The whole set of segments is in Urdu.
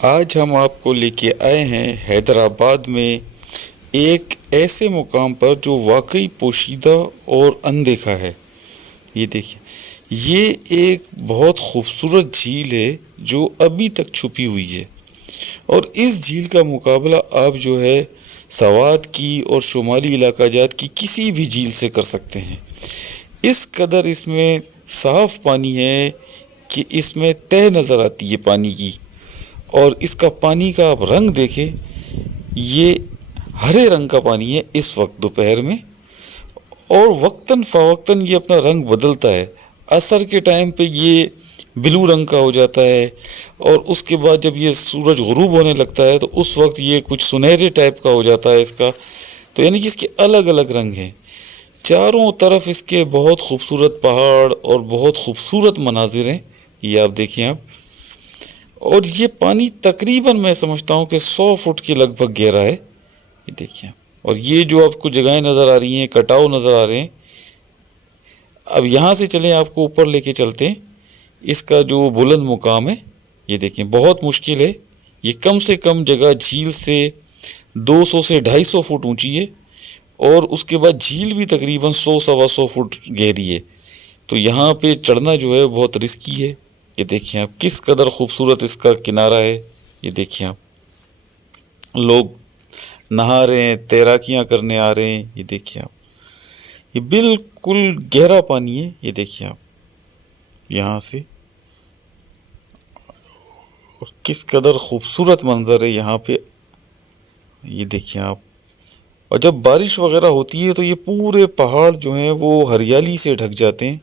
آج ہم آپ کو لے کے آئے ہیں حیدرآباد میں ایک ایسے مقام پر جو واقعی پوشیدہ اور اندیکھا ہے۔ یہ دیکھیں، یہ ایک بہت خوبصورت جھیل ہے جو ابھی تک چھپی ہوئی ہے، اور اس جھیل کا مقابلہ آپ جو ہے سوات کی اور شمالی علاقہ جات کی کسی بھی جھیل سے کر سکتے ہیں۔ اس قدر اس میں صاف پانی ہے کہ اس میں تہ نظر آتی ہے پانی کی، اور اس کا پانی کا آپ رنگ دیکھیں، یہ ہرے رنگ کا پانی ہے اس وقت دوپہر میں، اور وقتاً فوقتاً یہ اپنا رنگ بدلتا ہے۔ عصر کے ٹائم پہ یہ بلو رنگ کا ہو جاتا ہے، اور اس کے بعد جب یہ سورج غروب ہونے لگتا ہے تو اس وقت یہ کچھ سنہرے ٹائپ کا ہو جاتا ہے اس کا، تو یعنی کہ اس کے الگ الگ رنگ ہیں۔ چاروں طرف اس کے بہت خوبصورت پہاڑ اور بہت خوبصورت مناظر ہیں، یہ آپ دیکھیں آپ، اور یہ پانی تقریباً میں سمجھتا ہوں کہ 100 فٹ کے لگ بھگ گہرا ہے، یہ دیکھیں۔ اور یہ جو آپ کو جگہیں نظر آ رہی ہیں، کٹاؤ نظر آ رہے ہیں، اب یہاں سے چلیں آپ کو اوپر لے کے چلتے ہیں۔ اس کا جو بلند مقام ہے، یہ دیکھیں بہت مشکل ہے، یہ کم سے کم جگہ جھیل سے 200 سے 250 فٹ اونچی ہے، اور اس کے بعد جھیل بھی تقریباً 100-125 فٹ گہری ہے، تو یہاں پہ چڑھنا جو ہے بہت رسکی ہے۔ یہ دیکھیں آپ کس قدر خوبصورت اس کا کنارہ ہے، یہ دیکھیں آپ، لوگ نہا رہے ہیں، تیراکیاں کرنے آ رہے ہیں، یہ دیکھیں آپ، یہ بالکل گہرا پانی ہے، یہ دیکھیں آپ یہاں سے، اور کس قدر خوبصورت منظر ہے یہاں پہ، یہ دیکھیں آپ۔ اور جب بارش وغیرہ ہوتی ہے تو یہ پورے پہاڑ جو ہیں وہ ہریالی سے ڈھک جاتے ہیں،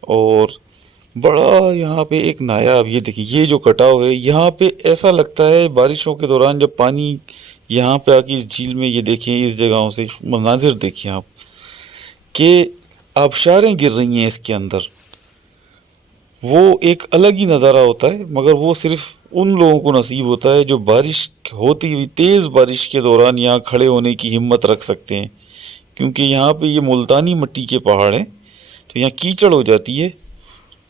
اور بڑا یہاں پہ ایک نایاب، یہ دیکھیں یہ جو کٹاؤ ہے یہاں پہ ایسا لگتا ہے بارشوں کے دوران جب پانی یہاں پہ آ کے اس جھیل میں، یہ دیکھیں اس جگہوں سے مناظر دیکھیں آپ، کہ آبشاریں گر رہی ہیں اس کے اندر، وہ ایک الگ ہی نظارہ ہوتا ہے، مگر وہ صرف ان لوگوں کو نصیب ہوتا ہے جو بارش ہوتی ہوئی تیز بارش کے دوران یہاں کھڑے ہونے کی ہمت رکھ سکتے ہیں، کیونکہ یہاں پہ یہ ملتانی مٹی کے پہاڑ ہیں، تو یہاں کیچڑ ہو جاتی ہے،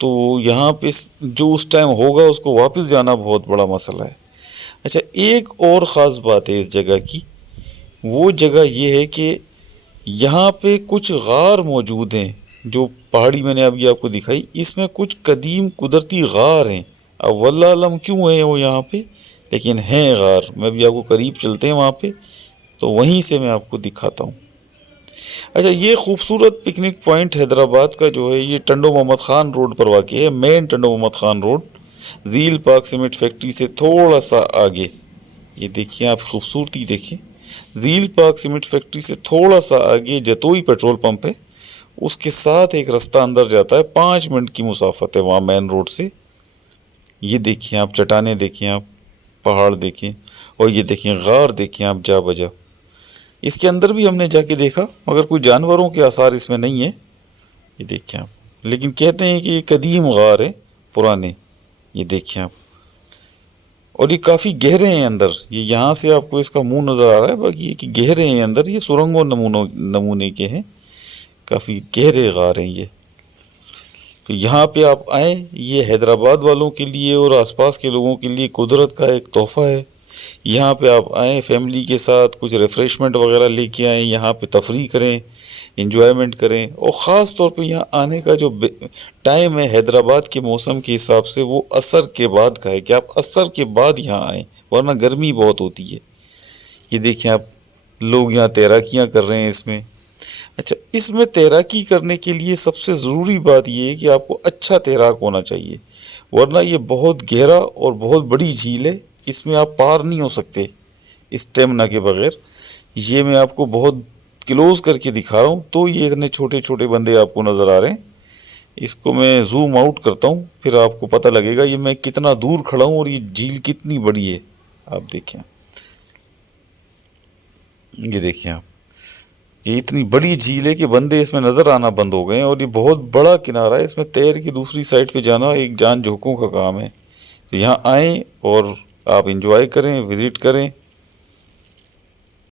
تو یہاں پہ جو اس ٹائم ہوگا اس کو واپس جانا بہت بڑا مسئلہ ہے۔ اچھا، ایک اور خاص بات ہے اس جگہ کی، وہ جگہ یہ ہے کہ یہاں پہ کچھ غار موجود ہیں، جو پہاڑی میں نے ابھی آپ کو دکھائی، اس میں کچھ قدیم قدرتی غار ہیں، اب واللہ علم کیوں ہیں وہ یہاں پہ، لیکن ہیں غار، میں بھی آپ کو قریب چلتے ہیں وہاں پہ، تو وہیں سے میں آپ کو دکھاتا ہوں۔ اچھا، یہ خوبصورت پکنک پوائنٹ حیدرآباد کا جو ہے یہ ٹنڈو محمد خان روڈ پر واقع ہے، مین ٹنڈو محمد خان روڈ، ذیل پاک سیمنٹ فیکٹری سے تھوڑا سا آگے، یہ دیکھیں آپ خوبصورتی دیکھیں، ذیل پاک سیمنٹ فیکٹری سے تھوڑا سا آگے جتوئی پیٹرول پمپ ہے، اس کے ساتھ ایک رستہ اندر جاتا ہے، 5 منٹ کی مسافت ہے وہاں مین روڈ سے۔ یہ دیکھیں آپ چٹانیں دیکھیں آپ، پہاڑ دیکھیں، اور یہ دیکھیں غار دیکھیں آپ جا بجا۔ اس کے اندر بھی ہم نے جا کے دیکھا، مگر کوئی جانوروں کے آثار اس میں نہیں ہیں، یہ دیکھیں آپ، لیکن کہتے ہیں کہ یہ قدیم غار ہے، پرانے، یہ دیکھیں آپ، اور یہ کافی گہرے ہیں اندر، یہ یہاں سے آپ کو اس کا منہ نظر آ رہا ہے، باقی یہ کہ گہرے ہیں اندر، یہ سرنگوں نمونے کے ہیں، کافی گہرے غار ہیں یہ۔ تو یہاں پہ آپ آئیں، یہ حیدرآباد والوں کے لیے اور آس پاس کے لوگوں کے لیے قدرت کا ایک تحفہ ہے۔ یہاں پہ آپ آئیں فیملی کے ساتھ، کچھ ریفریشمنٹ وغیرہ لے کے آئیں، یہاں پہ تفریح کریں، انجوائمنٹ کریں، اور خاص طور پہ یہاں آنے کا جو ٹائم ہے حیدرآباد کے موسم کے حساب سے وہ عصر کے بعد کا ہے، کہ آپ عصر کے بعد یہاں آئیں، ورنہ گرمی بہت ہوتی ہے۔ یہ دیکھیں آپ، لوگ یہاں تیراکیاں کر رہے ہیں اس میں۔ اچھا، اس میں تیراکی کرنے کے لیے سب سے ضروری بات یہ ہے کہ آپ کو اچھا تیراک ہونا چاہیے، ورنہ یہ بہت گہرا اور بہت بڑی جھیل ہے، اس میں آپ پار نہیں ہو سکتے اسٹیمنا کے بغیر۔ یہ میں آپ کو بہت کلوز کر کے دکھا رہا ہوں، تو یہ اتنے چھوٹے چھوٹے بندے آپ کو نظر آ رہے ہیں، اس کو میں زوم آؤٹ کرتا ہوں، پھر آپ کو پتہ لگے گا یہ میں کتنا دور کھڑا ہوں اور یہ جھیل کتنی بڑی ہے۔ آپ دیکھیں، یہ دیکھیں آپ، یہ اتنی بڑی جھیل ہے کہ بندے اس میں نظر آنا بند ہو گئے ہیں، اور یہ بہت بڑا کنارہ ہے، اس میں تیر کے دوسری سائڈ پہ جانا ایک جان جھونکوں کا کام ہے۔ تو یہاں آئیں اور آپ انجوائے کریں، وزٹ کریں۔